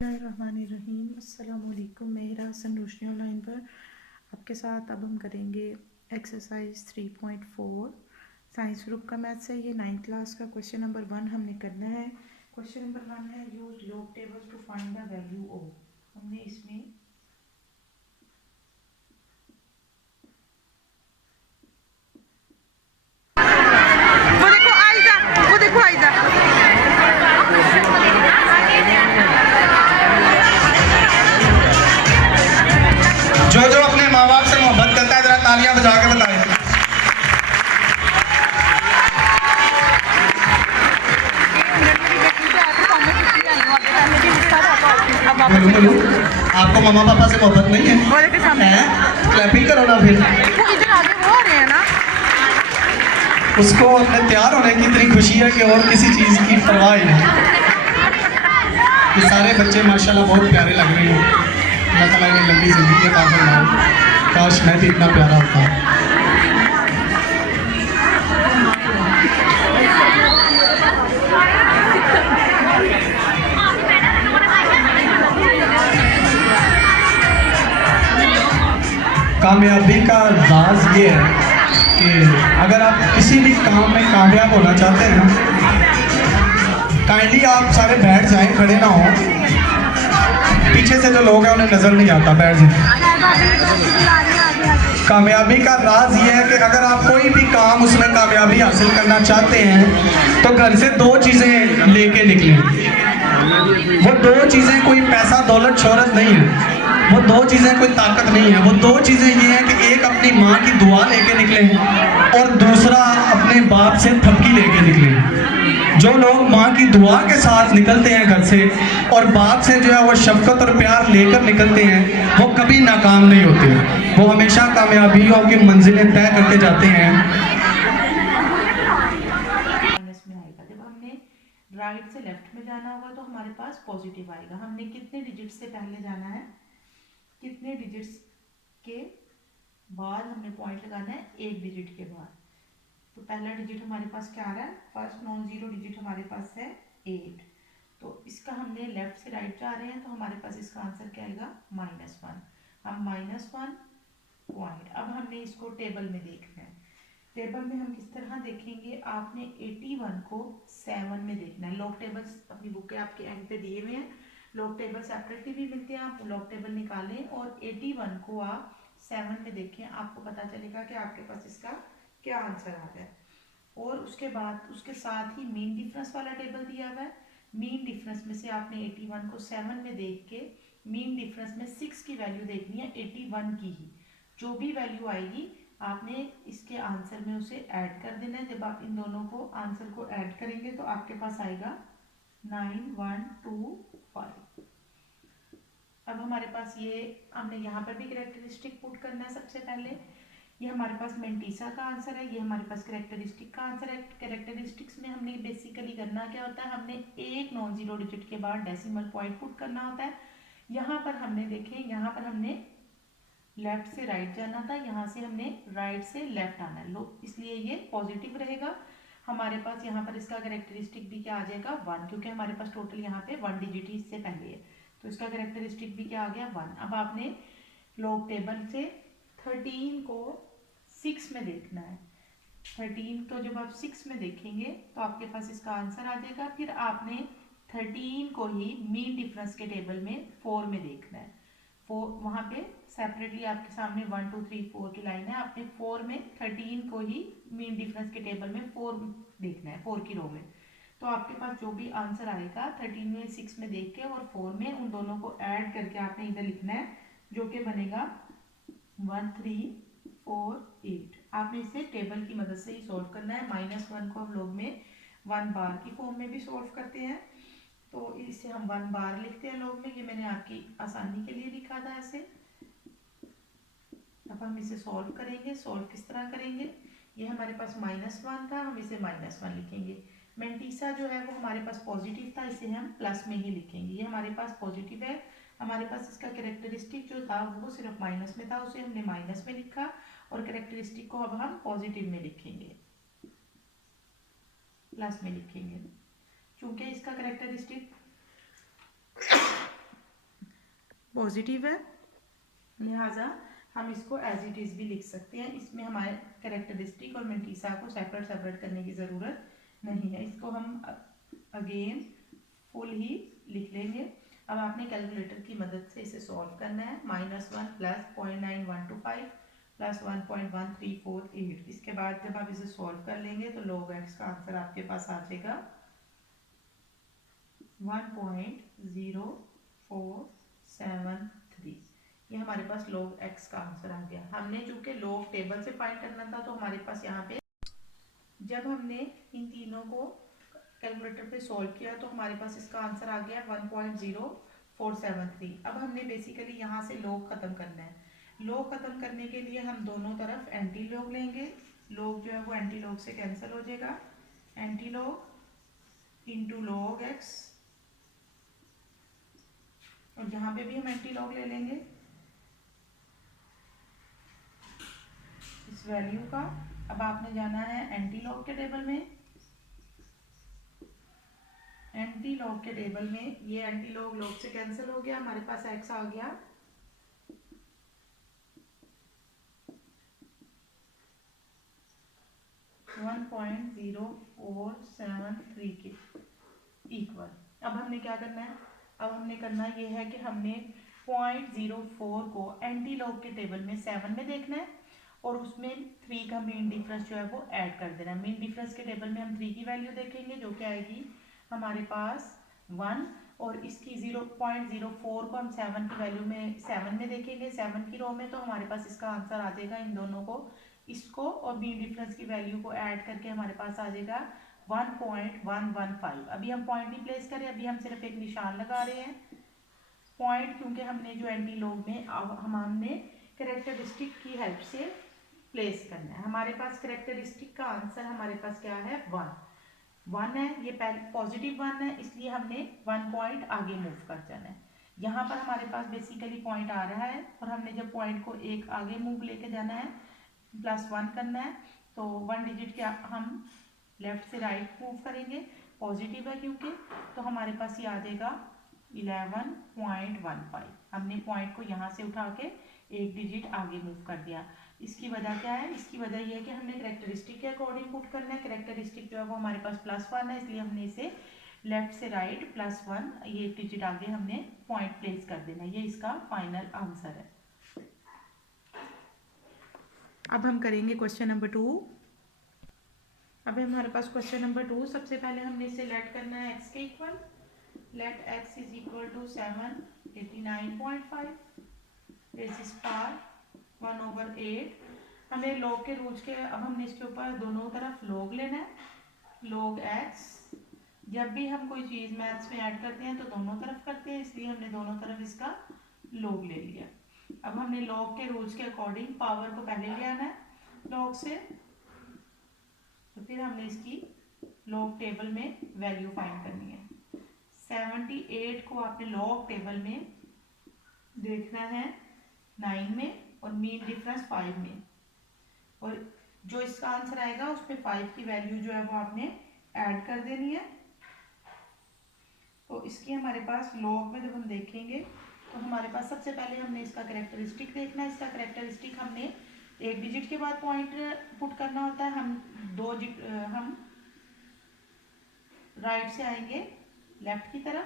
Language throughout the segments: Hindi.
बिस्मिल्लाहिर्रहमानिर्रहीम। अस्सलामुअलैकुम। मेहरा हसन रोशनी ऑनलाइन पर आपके साथ अब हम करेंगे एक्सरसाइज 3.4 साइंस ग्रुप का मैथ्स है। ये 9th क्लास का क्वेश्चन नंबर 1 हमने करना है। क्वेश्चन नंबर 1 है use log table to find the value of. हमने इसमें जो जो अपने माँ बाप से मोहब्बत करता है जरा तालियां बजा के बताएं। आपको मामा पापा से मोहब्बत नहीं है? क्लैपिंग करो ना फिर। उसको अपने तैयार होने की इतनी खुशी है कि और किसी चीज़ की परवाह ही नहीं। ये सारे बच्चे माशाल्लाह बहुत प्यारे लग रहे हैं। अल्लाह ताला इन्हें लंबी ज़िंदगी अता फरमाए। काश मैं भी इतना प्यारा होता। कामयाबी का राज ये है कि अगर आप किसी भी काम में कामयाब होना चाहते हैं ना, काइंडली आप सारे बैठ जाएं, खड़े ना हो। पीछे से जो लोग हैं उन्हें नज़र नहीं आता, बैठ जाए। कामयाबी का राज ये है कि अगर आप कोई भी काम उसमें कामयाबी हासिल करना चाहते हैं तो घर से दो चीज़ें लेके निकलें। वो दो चीज़ें कोई पैसा दौलत शोहरत नहीं है, वो दो चीज़ें कोई ताकत नहीं है। वो दो चीज़ें ये हैं कि एक अपनी माँ की दुआ लेके निकले और दूसरा अपने बाप से थपकी लेके निकले। जो लोग माँ की दुआ के साथ निकलते हैं घर से और बाप से जो है वो शफकत और प्यार लेकर निकलते हैं, वो कभी नाकाम नहीं होते। वो हमेशा कामयाबियों की मंजिलें तय करके जाते हैं। जब हमने राइट से लेफ्ट में जाना होगा तो हमारे पास पॉजिटिव आएगा। हमने कितने डिजिट से पहले जाना है, कितने डिजिट्स के बाद हमने पॉइंट लगाना है, एक डिजिट के बाद। तो पहला डिजिट हमारे पास क्या आ रहा है, फर्स्ट नॉन जीरो डिजिट हमारे पास है 8। तो इसका हमने लेफ्ट से राइट जा रहे हैं तो हमारे पास इसका आंसर क्या आएगा, -1। हम -1 पॉइंट। अब हमने इसको टेबल में देखना है। टेबल में हम किस तरह देखेंगे, आपने 81 को 7 में देखना है। लॉग टेबल्स अपनी बुक के आपके एंड पे दिए हुए हैं। लॉग टेबल सेपरेटली भी मिलते हैं, आप लॉग टेबल निकालें और 81 को आप 7 में देखें। आपको पता चलेगा कि आपके पास इसका क्या आंसर आ रहा है। और उसके बाद उसके साथ ही मीन डिफरेंस वाला टेबल दिया हुआ है। मीन डिफरेंस में से आपने 81 को 7 में देख के मीन डिफरेंस में 6 की वैल्यू देखनी है, 81 की ही। जो भी वैल्यू आएगी आपने इसके आंसर में उसे ऐड कर देना है। जब आप इन दोनों को आंसर को ऐड करेंगे तो आपके पास आएगा 9125। अब हमारे पास ये हमने यहाँ पर भी कैरेक्टरिस्टिक पुट करना है। सबसे पहले ये हमारे पास मेंटीसा का आंसर है, ये हमारे पास कैरेक्टरिस्टिक का आंसर है। कैरेक्टरिस्टिक्स में हमने बेसिकली करना क्या होता है, हमने एक नॉन जीरो डिजिट के बाद डेसिमल पॉइंट पुट करना होता है। यहाँ पर हमने देखें, यहाँ पर हमने लेफ्ट से राइट जाना था, यहाँ से हमने राइट से लेफ्ट आना है, लो इसलिए ये पॉजिटिव रहेगा। हमारे पास यहाँ पर इसका कैरेक्टरिस्टिक भी क्या आ जाएगा, 1, क्योंकि हमारे पास टोटल यहाँ पे 1 डिजिट ही इससे पहले है। तो इसका कैरेक्टरिस्टिक भी क्या आ गया, 1। अब आपने लॉग टेबल से 13 को 6 में देखना है। 13 तो जब आप 6 में देखेंगे तो आपके पास इसका आंसर आ जाएगा। फिर आपने 13 को ही मीन डिफरेंस के टेबल में 4 में देखना है। 4 वहाँ पे सेपरेटली आपके सामने 1 2 3 4 की लाइन है, आपने 4 में 13 को ही मीन डिफरेंस के टेबल में 4 देखना है, 4 की रो में। तो आपके पास जो भी आंसर आएगा 13 में 6 में देख के और 4 में, उन दोनों को ऐड करके आपने इधर लिखना है, जो कि बनेगा 1348। आपने इसे टेबल की मदद से ही सॉल्व करना है। -1 को हम लोग में 1 बार की फॉर्म में भी सॉल्व करते हैं, तो इसे हम 1 बार लिखते हैं लोग में। ये मैंने आपकी आसानी के लिए लिखा था ऐसे। अब हम इसे सॉल्व करेंगे। सॉल्व किस तरह करेंगे, ये हमारे पास -1 था, हम इसे -1 लिखेंगे। मेंटीसा जो है वो हमारे पास पॉजिटिव था, इसे हम प्लस में ही लिखेंगे। ये हमारे पास पॉजिटिव है, हमारे पास इसका कैरेक्टरिस्टिक जो था वो सिर्फ माइनस में था, उसे हमने माइनस में लिखा और कैरेक्टरिस्टिक को अब हम पॉजिटिव में लिखेंगे, प्लस में लिखेंगे। क्योंकि इसका कैरेक्टरिस्टिक पॉजिटिव है, लिहाजा हम इसको एज इट इज़ भी लिख सकते हैं। इसमें हमारे कैरेक्टरिस्टिक और मेंटिसा को सेपरेट करने की ज़रूरत नहीं है। इसको हम अगेन फुल ही लिख लेंगे। अब आपने कैलकुलेटर की मदद से इसे सॉल्व करना है। -1 प्लस 0.9125 प्लस 1.1348। इसके बाद जब आप इसे सॉल्व कर लेंगे तो log x का आंसर आपके पास आ जाएगा 1.0473। ये हमारे पास log x का आंसर आ गया। हमने चूंकि log टेबल से फाइंड करना था तो हमारे पास यहाँ पे जब हमने इन तीनों को कैलकुलेटर पे सॉल्व किया तो हमारे पास इसका आंसर आ गया 1.0473। अब हमने बेसिकली यहाँ से log खत्म करना है। log खत्म करने के लिए हम दोनों तरफ एंटी log लेंगे। log जो है वो एंटी log से कैंसिल हो जाएगा। Anti log into log x, और यहाँ पे भी हम एंटी log ले लेंगे इस वैल्यू का। अब आपने जाना है एंटी log के टेबल में। एंटी log के टेबल में ये एंटी log से कैंसिल हो गया, हमारे पास x आ गया 1.0473 के इक्वल। अब हमने क्या करना है, अब हमने करना ये है कि हमने 0.04 को एंटी log के टेबल में 7 में देखना है और उसमें 3 का मीन डिफरेंस जो है वो ऐड कर देना है। मीन डिफरेंस के टेबल में हम 3 की वैल्यू देखेंगे जो कि आएगी हमारे पास 1, और इसकी 0.04 को हम 7 की वैल्यू में 7 में देखेंगे 7 की रो में, तो हमारे पास इसका आंसर आ जाएगा इन दोनों को, इसको और मीन डिफरेंस की वैल्यू को ऐड करके हमारे पास आ जाएगा 1.115। अभी हम पॉइंट नहीं प्लेस करें, अभी हम सिर्फ एक निशान लगा रहे हैं पॉइंट, क्योंकि हमने जो एंटी log में हमने कैरेक्टरिस्टिक की हेल्प से प्लेस करना है। हमारे पास कैरेक्टरिस्टिक का आंसर हमारे पास क्या है 1 है। ये पहले पॉजिटिव 1 है, इसलिए हमने 1 पॉइंट आगे मूव कर जाना है। यहाँ पर हमारे पास बेसिकली पॉइंट आ रहा है और हमने जब पॉइंट को एक आगे मूव लेके जाना है +1 करना है, तो 1 डिजिट के हम लेफ्ट से राइट मूव करेंगे। पॉजिटिव है क्योंकि, तो हमारे पास ये आ जाएगा 11.15। हमने पॉइंट को यहाँ से उठा के एक डिजिट आगे मूव कर दिया। इसकी वजह क्या है, इसकी वजह ये है कि हमने कैरेक्टरिस्टिक के अकॉर्डिंग पुट करना है। कैरेक्टरिस्टिक जो है वो हमारे पास +1 है, इसलिए हमने इसे लेफ्ट से राइट +1 ये एक डिजिट आगे हमने पॉइंट प्लेस कर देना। ये इसका फाइनल आंसर है। अब हम करेंगे क्वेश्चन नंबर 2। अब हमारे पास क्वेश्चन नंबर 2, सबसे पहले हमने इसे लेट करना है x के equal. Let x is equal to 789.5 basis पार 1/8। हमें log के रूल्स के, अब हमने इसके ऊपर दोनों तरफ log लेना है। log x, जब भी हम कोई चीज़ मैथ्स में ऐड करते हैं तो दोनों तरफ करते हैं, इसलिए हमने दोनों तरफ इसका log ले लिया। अब हमने log के रूल्स के अकॉर्डिंग पावर को पहले ले आना है log से, तो फिर हमने इसकी log टेबल में वैल्यू फाइंड करनी है। 78 को आपने log टेबल में देखना है 9 में और मीन डिफरेंस 5 में, और जो इसका आंसर आएगा उसमें 5 की वैल्यू जो है वो आपने ऐड कर देनी है। तो इसकी हमारे पास log में जब हम देखेंगे तो हमारे पास सबसे पहले हमने इसका कैरेक्टरिस्टिक देखना है। इसका कैरेक्टरिस्टिक हमने एक डिजिट के बाद पॉइंट पुट करना होता है। हम राइट से आएंगे लेफ्ट की तरफ,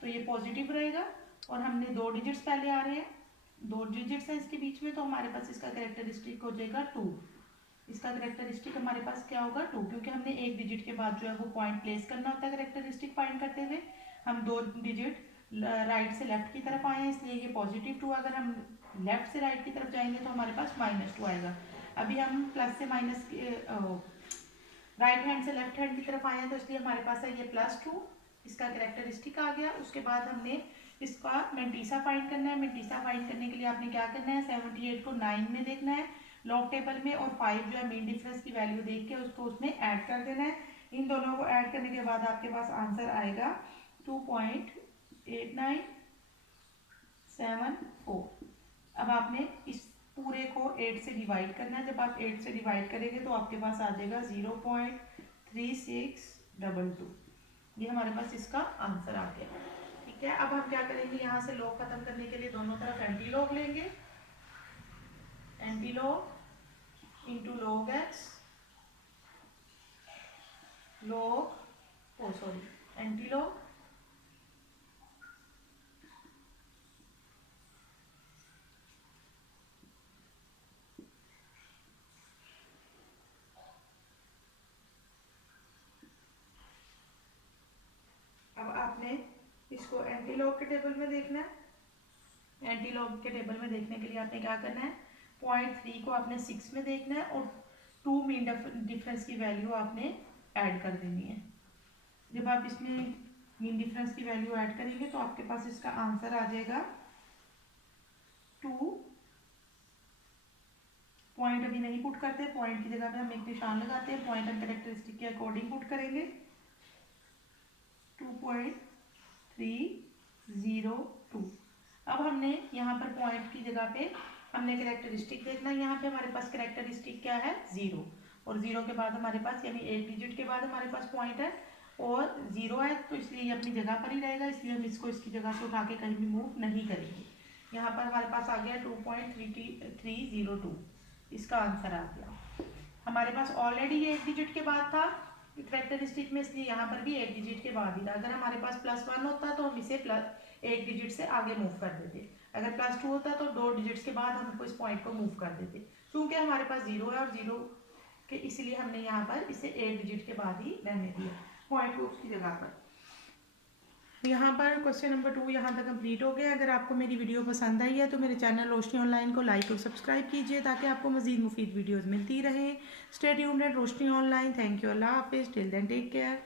तो ये पॉजिटिव रहेगा, और हमने 2 डिजिट्स पहले आ रहे हैं, 2 डिजिट्स है इसके बीच में, तो हमारे पास इसका कैरेक्टरिस्टिक हो जाएगा 2। इसका कैरेक्टरिस्टिक हमारे पास क्या होगा 2, क्योंकि हमने एक डिजिट के बाद जो है वो पॉइंट प्लेस करना होता है कैरेक्टरिस्टिक फाइंड करते हुए। हम 2 डिजिट राइट से लेफ्ट की तरफ आए हैं, इसलिए ये पॉजिटिव 2। अगर हम लेफ्ट से राइट की तरफ जाएंगे तो हमारे पास -2 आएगा। अभी हम प्लस से माइनस राइट हैंड से लेफ्ट हैंड की तरफ आए हैं, तो इसलिए हमारे पास है ये +2। इसका कैरेक्टरिस्टिक आ गया। उसके बाद हमने इसका मेंटिसा फाइंड करना है। मेंटिसा फाइंड करने के लिए आपने क्या करना है, 78 को 9 में देखना है log टेबल में, और 5 जो है मीन डिफरेंस की वैल्यू देख के उसको उसमें ऐड कर देना है। इन दोनों को ऐड करने के बाद आपके पास आंसर आएगा 2.8974। अब आपने इस पूरे को 8 से डिवाइड करना है। जब आप 8 से डिवाइड करेंगे तो आपके पास आ जाएगा 0.3622। ये हमारे पास इसका आंसर आ गया। ठीक ठीक है, अब हम क्या करेंगे, यहाँ से लॉग खत्म करने के लिए दोनों तरफ एंटी लॉग लेंगे, anti log into log x anti log अब आपने इसको एंटी लॉग के टेबल में देखना है। एंटी लॉग के टेबल में देखने के लिए आपने क्या करना है, 0.3 को आपने 6 में देखना है और 2 मीन डिफरेंस की वैल्यू आपने ऐड कर देनी है। जब आप इसमें मीन डिफरेंस की वैल्यू ऐड करेंगे तो आपके पास इसका आंसर आ जाएगा 2 पॉइंट। अभी नहीं पुट करते, पॉइंट की जगह पे हम एक निशान लगाते हैं, पॉइंट हम कैरेक्टरिस्टिक के अकॉर्डिंग पुट करेंगे 2.302। अब हमने यहाँ पर पॉइंट की जगह पे हमने कैरेक्टरिस्टिक देखना है। यहाँ पे हमारे पास कैरेक्टरिस्टिक क्या है, 0, और 0 के बाद हमारे पास यानी 1 डिजिट के बाद हमारे पास पॉइंट है और 0 है, तो इसलिए ये अपनी जगह पर ही रहेगा, इसलिए हम इसको इसकी जगह से उठा के कहीं भी मूव नहीं करेंगे। यहाँ पर हमारे पास आ गया 2.302, इसका आंसर आ गया। हमारे पास ऑलरेडी ये 1 डिजिट के बाद था कैरेक्टरिस्टिक में, इसलिए यहाँ पर भी 1 डिजिट के बाद ही था। अगर हमारे पास +1 होता तो हम इसे +1 डिजिट से आगे मूव कर देते, अगर +2 होता तो 2 डिजिट्स के बाद हम इस पॉइंट को मूव कर देते। क्योंकि हमारे पास 0 है और 0 के इसलिए हमने यहाँ पर इसे 1 डिजिट के बाद ही रहने दिया पॉइंट को उसकी जगह पर। यहाँ पर क्वेश्चन नंबर 2 यहाँ तक कंप्लीट हो गया। अगर आपको मेरी वीडियो पसंद आई है तो मेरे चैनल रोशनी ऑनलाइन को लाइक और सब्सक्राइब कीजिए ताकि आपको मज़ीद मुफीद वीडियोज़ मिलती रहे। Stay tuned at Roshni online. Thank you, अल्लाह हाफिज़, टिल देन टेक केयर।